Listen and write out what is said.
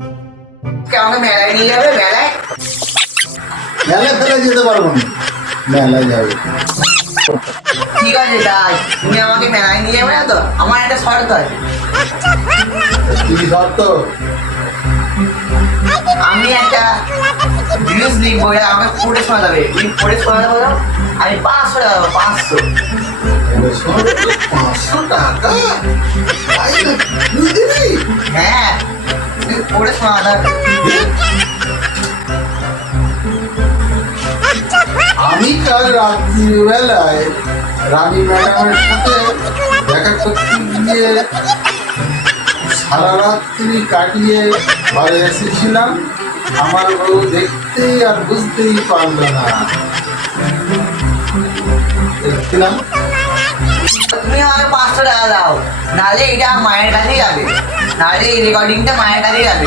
আমাকে মেলায় নিয়ে যাবে? মেলায় মেলায় ফেলে যেতে পারবো না, মেলায় যাবে। ঠিক আছে তাই, তুমি আমাকে মেলায় নিয়ে যাবে না তো? আমার একটা শর্ত আছে। কি শর্ত? আমি একটা জিনিস লিখবো, এটা আমাকে পড়ে শোনা যাবে। তুমি পড়ে শোনা দেবো, আমি 500 টাকা দেবো। 500। 500 টাকা? তাই না? তুই দিবি? হ্যাঁ, তুমি পড়ে শোনা যাবে। আমি কাল রাত্রিবেলায় রানী ম্যাডামের সাথে দেখা করতে গিয়ে সারা রাত্রি কাটিয়ে ঘরে এসেছিলাম। আমার বউ দেখতেই আর বুঝতেই পারলো না। দেখছিলাম তুমি আমাকে 500 টাকা দাও, নাহলে এটা মায়ের কাছেই যাবে, নাহলে এই রেকর্ডিংটা মায়ের কাছেই যাবে।